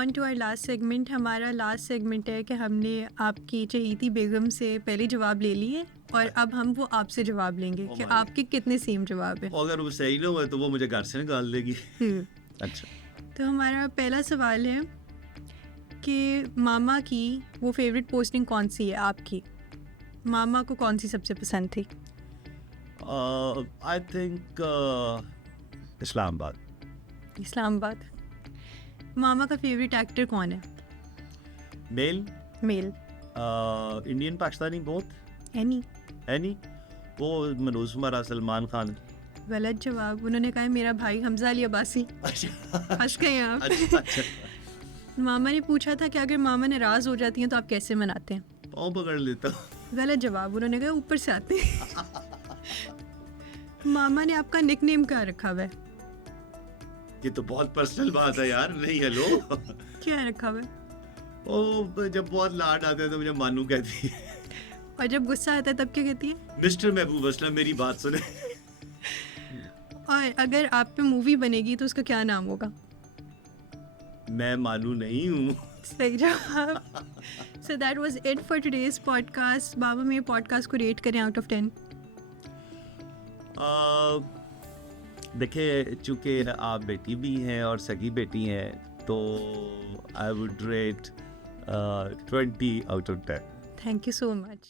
On to our last segment. हमारा last segment है कि हमने आपकी चहेती बेगम से पहले जवाब ले लिए और अब हम वो आपसे जवाब लेंगे कि आपके कितने सेम जवाब हैं। अगर वो सही ना हुआ तो वो मुझे घर से निकाल देगी। अच्छा, तो हमारा पहला सवाल है कि मामा की वो फेवरेट पोस्टिंग कौन सी है आपकी? मामा को कौन सी सबसे पसंद थी? I think Islamabad. इस्लामाबाद। मामा का फेवरेट एक्टर कौन है? Male, male. Indian Pakistani both. Any वो मनोज हमारा सलमान खान। गलत जवाब। उन्होंने कहा मेरा भाई हमजा अली अब्बासी। हंस गए आप। अच्छा। मामा ने पूछा था कि अगर मामा नाराज हो जाती हैं तो आप कैसे मनाते हैं? पाँव पकड़ लेता हूँ। गलत जवाब। उन्होंने कहा ऊपर से आते हैं। मामा ने आपका निकनेम क्या रखा हुआ है? ये तो बहुत पर्सनल बात है यार। नहीं, हेलो। क्या रखा हुआ है? ओ, जब बहुत लाड आते हैं तो मुझे मानू कहती है, और जब गुस्सा आता है तब क्या कहती है? मिस्टर महबूब असलम मेरी बात सुने। और अगर आप पे मूवी बनेगी तो उसका क्या नाम होगा? मैं मानू नहीं हूँ। सही जवाब। So that was it for today's podcast. बाबा मेरे पॉडकास्ट को रेट करें आउट ऑफ 10। देखिए, चूंकि आप बेटी भी हैं और सगी बेटी हैं तो I would rate 20 out of 10। Thank you so much.